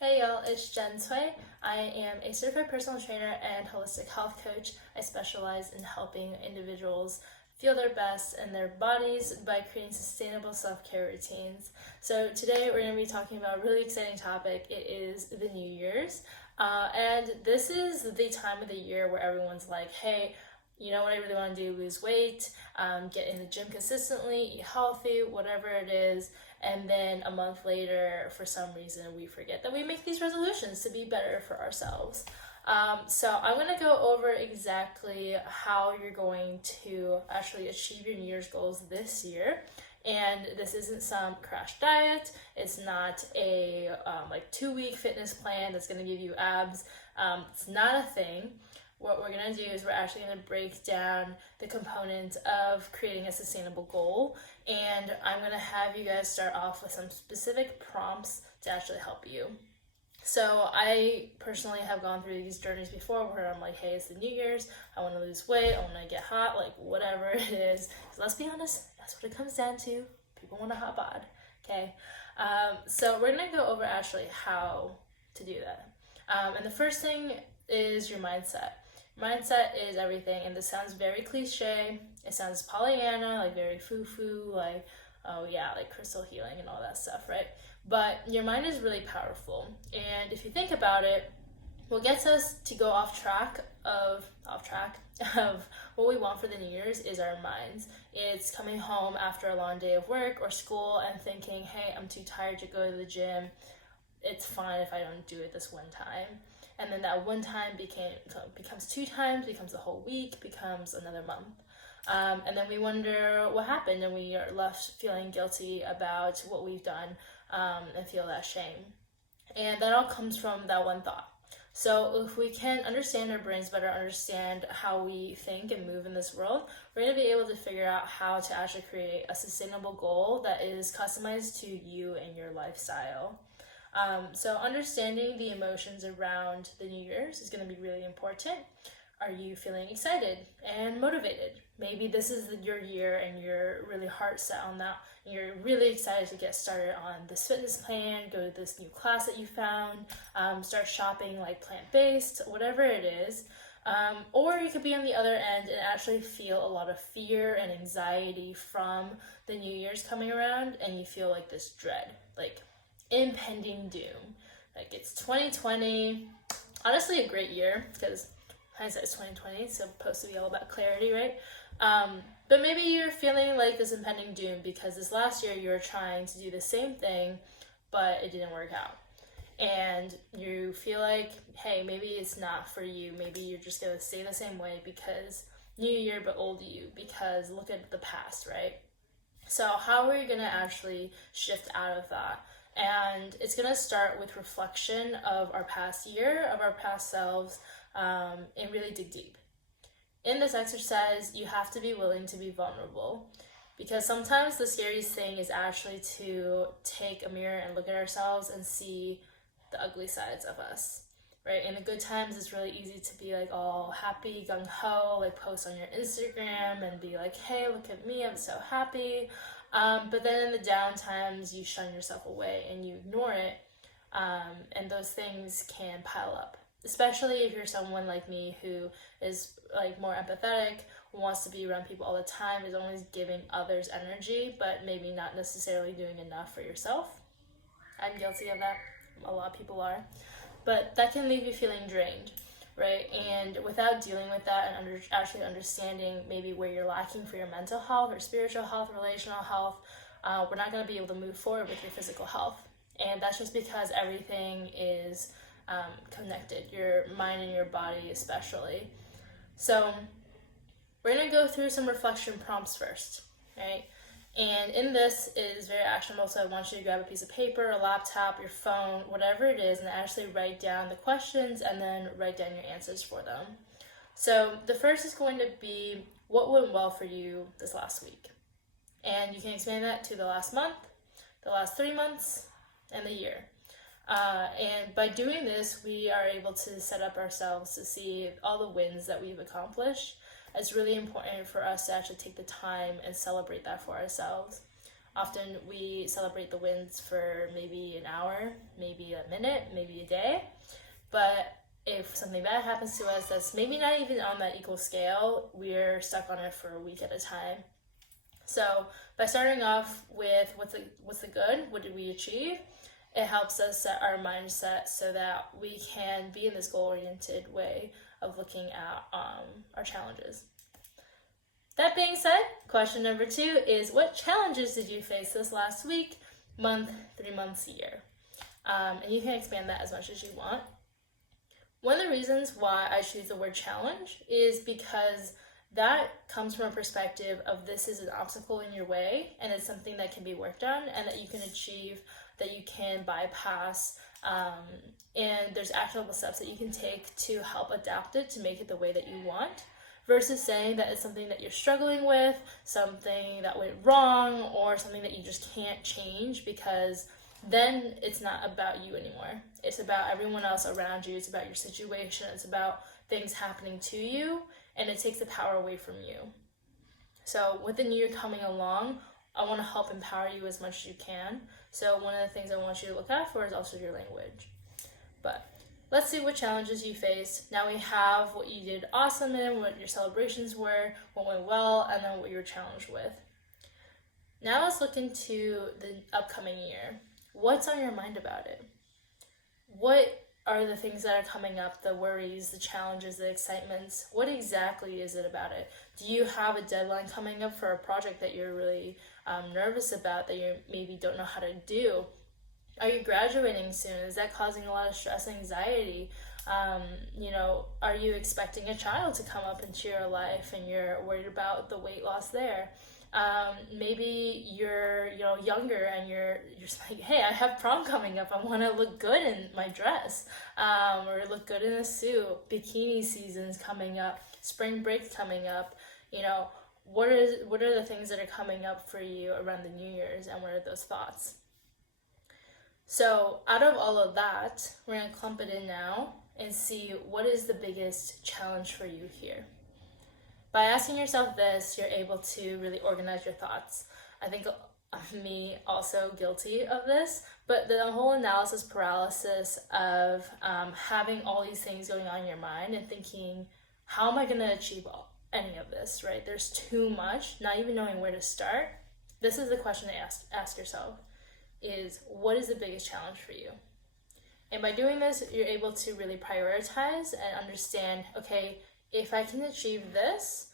Hey y'all, it's Jen Cui. I am a certified personal trainer and holistic health coach. I specialize in helping individuals feel their best in their bodies by creating sustainable self-care routines. So today we're going to be talking about a really exciting topic. It is the New Year's. And this is the time of the year where everyone's like, hey, you know what I really want to do? Lose weight, get in the gym consistently, eat healthy, whatever it is. And then a month later, for some reason, we forget that we make these resolutions to be better for ourselves. So I'm going to go over exactly how you're going to actually achieve your New Year's goals this year. And this isn't some crash diet. It's not a 2-week fitness plan that's going to give you abs. It's not a thing. What we're going to do is we're actually going to break down the components of creating a sustainable goal, and I'm going to have you guys start off with some specific prompts to actually help you. So I personally have gone through these journeys before where I'm like, hey, it's the New Year's, I want to lose weight, I want to get hot, like whatever it is. So let's be honest, that's what it comes down to. People want a hot bod, okay? So we're going to go over actually how to do that. And the first thing is your mindset. Mindset is everything, and this sounds very cliche. It sounds Pollyanna, like very foo-foo, like, oh yeah, like crystal healing and all that stuff, right? But your mind is really powerful, and if you think about it, what gets us to go off track of what we want for the New Year's is our minds. It's coming home after a long day of work or school and thinking, hey, I'm too tired to go to the gym. It's fine if I don't do it this one time. And then that one time becomes 2 times, becomes a whole week, becomes another month. And then we wonder what happened, and we are left feeling guilty about what we've done and feel that shame. And that all comes from that one thought. So if we can understand our brains better, understand how we think and move in this world, we're going to be able to figure out how to actually create a sustainable goal that is customized to you and your lifestyle. So understanding the emotions around the New Year's is going to be really important. Are you feeling excited and motivated? Maybe this is your year and you're really heart set on that. And you're really excited to get started on this fitness plan, go to this new class that you found, start shopping like plant-based, whatever it is. Or you could be on the other end and actually feel a lot of fear and anxiety from the New Year's coming around, and you feel like this dread, like impending doom. Like it's 2020, honestly a great year because hindsight is 2020, so supposed to be all about clarity, right? But maybe you're feeling like this impending doom because this last year you were trying to do the same thing but it didn't work out, and you feel like, hey, maybe it's not for you, maybe you're just gonna stay the same way because new year but old you, because look at the past, right? So how are you gonna actually shift out of that? And it's going to start with reflection of our past year, of our past selves, and really dig deep. In this exercise, you have to be willing to be vulnerable, because sometimes the scariest thing is actually to take a mirror and look at ourselves and see the ugly sides of us, right? In the good times, it's really easy to be like all happy, gung-ho, like post on your Instagram and be like, hey, look at me, I'm so happy. But then in the down times, you shun yourself away and you ignore it, and those things can pile up, especially if you're someone like me who is like more empathetic, wants to be around people all the time, is always giving others energy, but maybe not necessarily doing enough for yourself. I'm guilty of that. A lot of people are. But that can leave you feeling drained, right? And without dealing with that and actually understanding maybe where you're lacking for your mental health or spiritual health, relational health, we're not going to be able to move forward with your physical health. And that's just because everything is connected, your mind and your body especially. So we're going to go through some reflection prompts first, right? And in this is very actionable, so I want you to grab a piece of paper, a laptop, your phone, whatever it is, and actually write down the questions and then write down your answers for them. So the first is going to be, what went well for you this last week? And you can expand that to the last month, the last 3 months, and the year. And by doing this, we are able to set up ourselves to see all the wins that we've accomplished. It's really important for us to actually take the time and celebrate that for ourselves. Often we celebrate the wins for maybe an hour, maybe a minute, maybe a day. But if something bad happens to us that's maybe not even on that equal scale, we're stuck on it for a week at a time. So by starting off with what's the good, what did we achieve, it helps us set our mindset so that we can be in this goal-oriented way of looking at our challenges. That being said, question number 2 is, what challenges did you face this last week, month, 3 months, year? And you can expand that as much as you want. One of the reasons why I choose the word challenge is because that comes from a perspective of this is an obstacle in your way and it's something that can be worked on and that you can achieve, that you can bypass, and there's actionable steps that you can take to help adapt it to make it the way that you want, versus saying that it's something that you're struggling with, something that went wrong, or something that you just can't change, because then it's not about you anymore. It's about everyone else around you. It's about your situation. It's about things happening to you, and it takes the power away from you. So with the new year coming along, I want to help empower you as much as you can. So one of the things I want you to look out for is also your language. But let's see what challenges you faced. Now we have what you did awesome in, what your celebrations were, what went well, and then what you were challenged with. Now let's look into the upcoming year. What's on your mind about it? What are the things that are coming up, the worries, the challenges, the excitements? What exactly is it about it? Do you have a deadline coming up for a project that you're really nervous about, that you maybe don't know how to do? Are you graduating soon? Is that causing a lot of stress and anxiety? Are you expecting a child to come up into your life and you're worried about the weight loss there? Maybe you're younger and you're just like, hey, I have prom coming up. I want to look good in my dress, or look good in a suit. Bikini season's coming up. Spring break's coming up. What are the things that are coming up for you around the New Year's, and what are those thoughts? So out of all of that, we're going to clump it in now and see what is the biggest challenge for you here. By asking yourself this, you're able to really organize your thoughts. I think me also guilty of this, but the whole analysis paralysis of having all these things going on in your mind and thinking, how am I going to achieve any of this, right? There's too much, not even knowing where to start. This is the question to ask yourself, is what is the biggest challenge for you? And by doing this, you're able to really prioritize and understand, okay, if I can achieve this,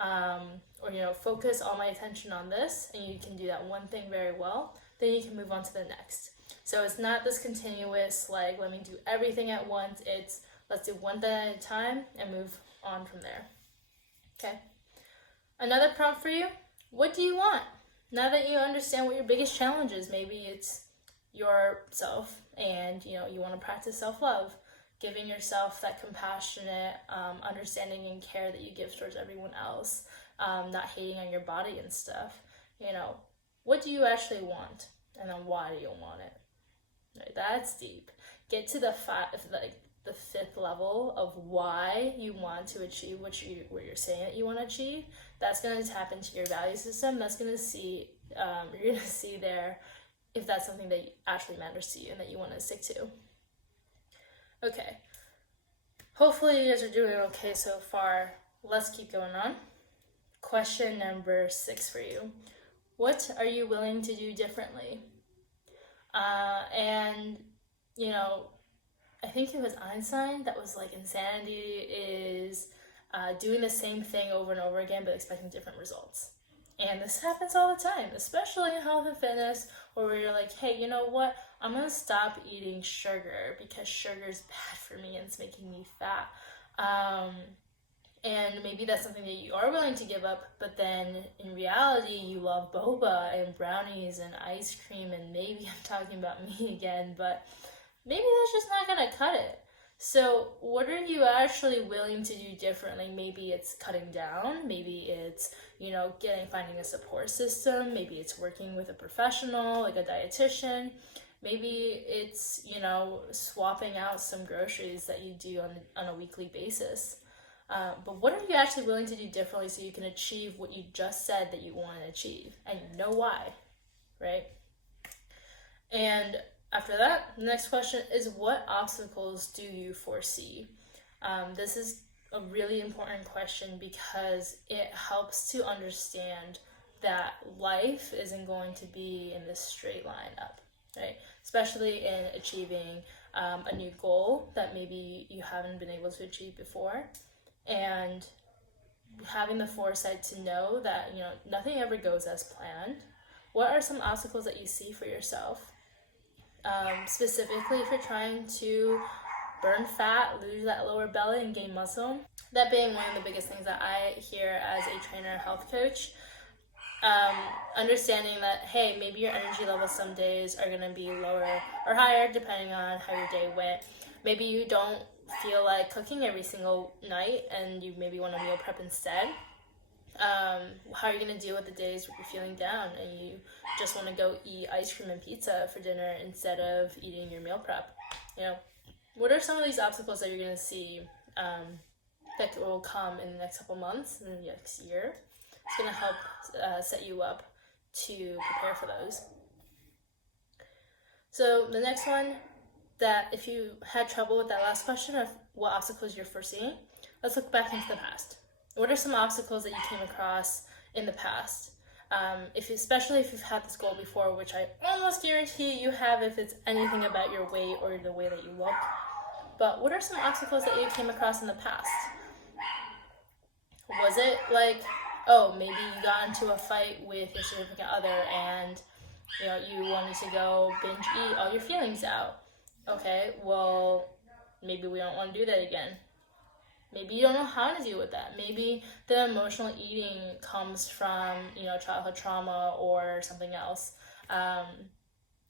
or focus all my attention on this, and you can do that one thing very well, then you can move on to the next. So it's not this continuous, like, let me do everything at once. It's let's do one thing at a time and move on from there. Okay. Another prompt for you, what do you want? Now that you understand what your biggest challenge is, maybe it's yourself, and you want to practice self-love, giving yourself that compassionate understanding and care that you give towards everyone else, not hating on your body and stuff. What do you actually want, and then why do you want it? Right, that's deep. Get to the fifth level of why you want to achieve what you're saying that you want to achieve. That's going to tap into your value system. That's going to see you're going to see there if that's something that actually matters to you and that you want to stick to. Okay, hopefully you guys are doing okay so far. Let's keep going on. Question number 6 for you. What are you willing to do differently? I think it was Einstein that was like, insanity is doing the same thing over and over again but expecting different results. And this happens all the time, especially in health and fitness, where you're like, hey, you know what? I'm going to stop eating sugar because sugar is bad for me and it's making me fat. And maybe that's something that you are willing to give up, but then in reality, you love boba and brownies and ice cream, and maybe I'm talking about me again, but maybe that's just not going to cut it. So what are you actually willing to do differently? Maybe it's cutting down, maybe it's, finding a support system, maybe it's working with a professional, like a dietitian, maybe it's, swapping out some groceries that you do on a weekly basis. But what are you actually willing to do differently so you can achieve what you just said that you want to achieve, and you know why? right? And after that, the next question is, what obstacles do you foresee? This is a really important question because it helps to understand that life isn't going to be in this straight line up, right? Especially in achieving a new goal that maybe you haven't been able to achieve before, and having the foresight to know that, you know, nothing ever goes as planned. What are some obstacles that you see for yourself? Specifically, if you're trying to burn fat, lose that lower belly, and gain muscle. That being one of the biggest things that I hear as a trainer health coach. Understanding that, hey, maybe your energy levels some days are going to be lower or higher depending on how your day went. Maybe you don't feel like cooking every single night and you maybe want to meal prep instead. How are you going to deal with the days where you're feeling down and you just want to go eat ice cream and pizza for dinner instead of eating your meal prep? You know, what are some of these obstacles that you're going to see that will come in the next couple months, in the next year? It's going to help set you up to prepare for those. So the next one, that if you had trouble with that last question of what obstacles you're foreseeing, let's look back into the past. What are some obstacles that you came across in the past? Especially if you've had this goal before, which I almost guarantee you have if it's anything about your weight or the way that you look. But what are some obstacles that you came across in the past? Was it like, oh, maybe you got into a fight with your significant other and, you know, you wanted to go binge eat all your feelings out? Okay, well, maybe we don't want to do that again. Maybe you don't know how to deal with that. Maybe the emotional eating comes from, you know, childhood trauma or something else.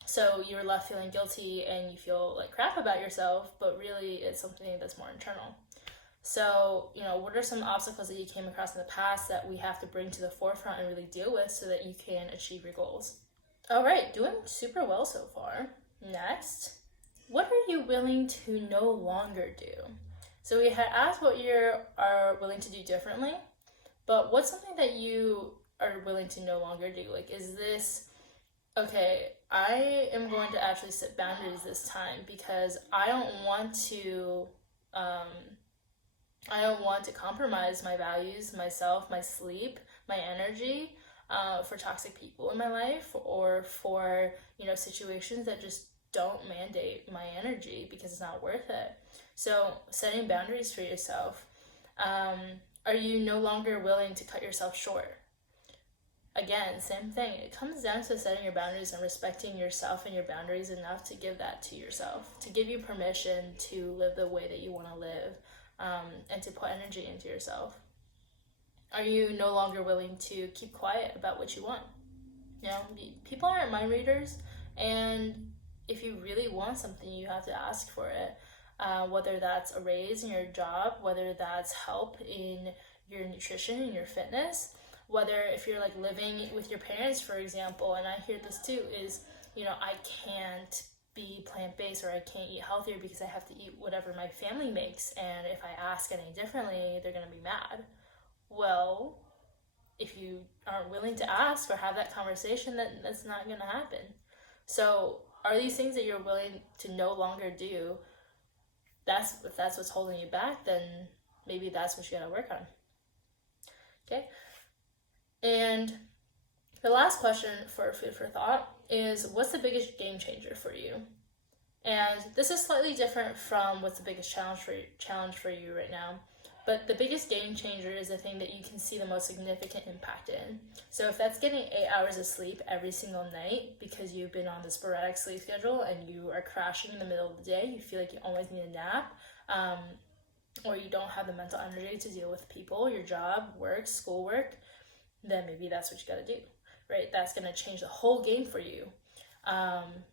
So you're left feeling guilty and you feel like crap about yourself, but really it's something that's more internal. So, you know, what are some obstacles that you came across in the past that we have to bring to the forefront and really deal with so that you can achieve your goals? All right, doing super well so far. Next, what are you willing to no longer do? So we had asked what you are willing to do differently, but what's something that you are willing to no longer do? Like, is this, okay, I am going to actually set boundaries this time because I don't want to compromise my values, myself, my sleep, my energy for toxic people in my life or for, you know, situations that just don't mandate my energy because it's not worth it. So setting boundaries for yourself. Are you no longer willing to cut yourself short? Again, same thing. It comes down to setting your boundaries and respecting yourself and your boundaries enough to give that to yourself, to give you permission to live the way that you want to live, and to put energy into yourself. Are you no longer willing to keep quiet about what you want? You know, people aren't mind readers, and if you really want something, you have to ask for it. Whether that's a raise in your job, whether that's help in your nutrition and your fitness, whether if you're like living with your parents, for example, and I hear this too, is, you know, I can't be plant-based or I can't eat healthier because I have to eat whatever my family makes, and if I ask any differently, they're going to be mad. Well, if you aren't willing to ask or have that conversation, then that's not going to happen. So are these things that you're willing to no longer do? If that's what's holding you back, then maybe that's what you gotta work on. Okay? And the last question for food for thought is, what's the biggest game changer for you? And this is slightly different from what's the biggest challenge for you right now. But the biggest game changer is the thing that you can see the most significant impact in. So if that's getting 8 hours of sleep every single night because you've been on the sporadic sleep schedule and you are crashing in the middle of the day, you feel like you always need a nap, or you don't have the mental energy to deal with people, your job, work, schoolwork, then maybe that's what you gotta do, right? That's gonna change the whole game for you.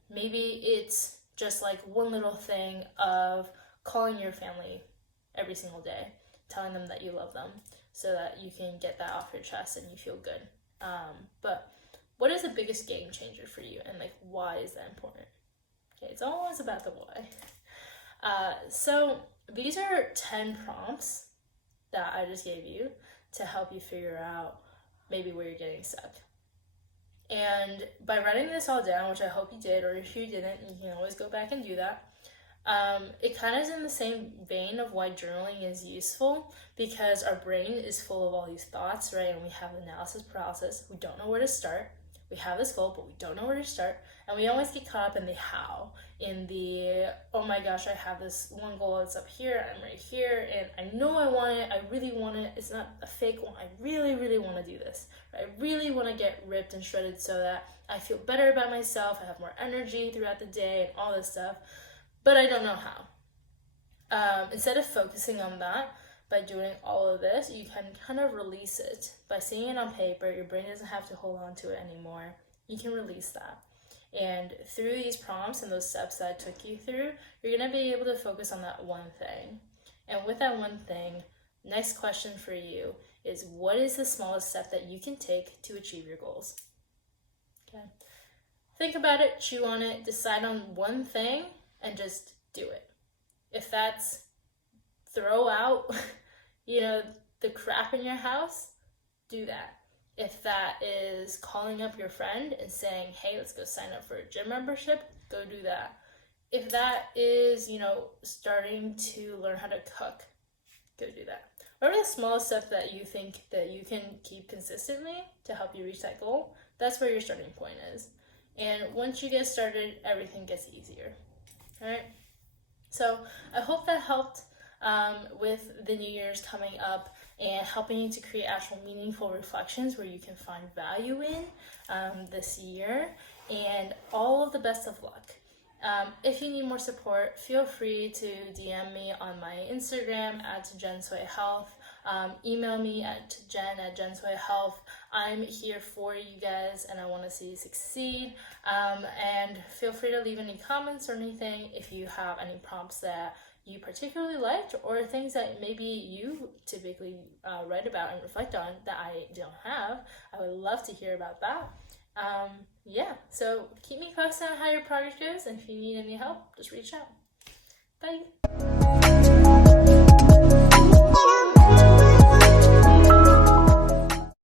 Maybe it's just like one little thing of calling your family every single day, telling them that you love them so that you can get that off your chest and you feel good. But what is the biggest game changer for you, and like why is that important? Okay, it's always about the why. So these are 10 prompts that I just gave you to help you figure out maybe where you're getting stuck. And by writing this all down, which I hope you did, or if you didn't, you can always go back and do that. It kind of is in the same vein of why journaling is useful, because our brain is full of all these thoughts, right? And we have analysis paralysis. We don't know where to start. We have this goal, but we don't know where to start. And we always get caught up in the how, in the, oh my gosh, I have this one goal, it's up here, I'm right here, and I know I want it, I really want it, it's not a fake one, I really, really want to do this. I really want to get ripped and shredded so that I feel better about myself, I have more energy throughout the day, and all this stuff, but I don't know how. Instead of focusing on that, by doing all of this, you can kind of release it. By seeing it on paper, your brain doesn't have to hold on to it anymore. You can release that. And through these prompts and those steps that I took you through, you're going to be able to focus on that one thing. And with that one thing, next question for you is, what is the smallest step that you can take to achieve your goals? Okay. Think about it, chew on it, decide on one thing, and just do it. If that's throw out the crap in your house, do that. If that is calling up your friend and saying, hey, let's go sign up for a gym membership, go do that. If that is, starting to learn how to cook, go do that. Whatever the smallest step that you think that you can keep consistently to help you reach that goal, that's where your starting point is. And once you get started, everything gets easier. All right? So I hope that helped with the New Year's coming up and helping you to create actual meaningful reflections where you can find value in this year, and all of the best of luck. If you need more support, feel free to DM me on my Instagram at JenSoyHealth. Email me at jen@jensoyhealth. I'm here for you guys and I want to see you succeed. And feel free to leave any comments or anything if you have any prompts that you particularly liked, or things that maybe you typically write about and reflect on that I don't have. I would love to hear about that. So keep me posted on how your project goes, and if you need any help, just reach out. Bye.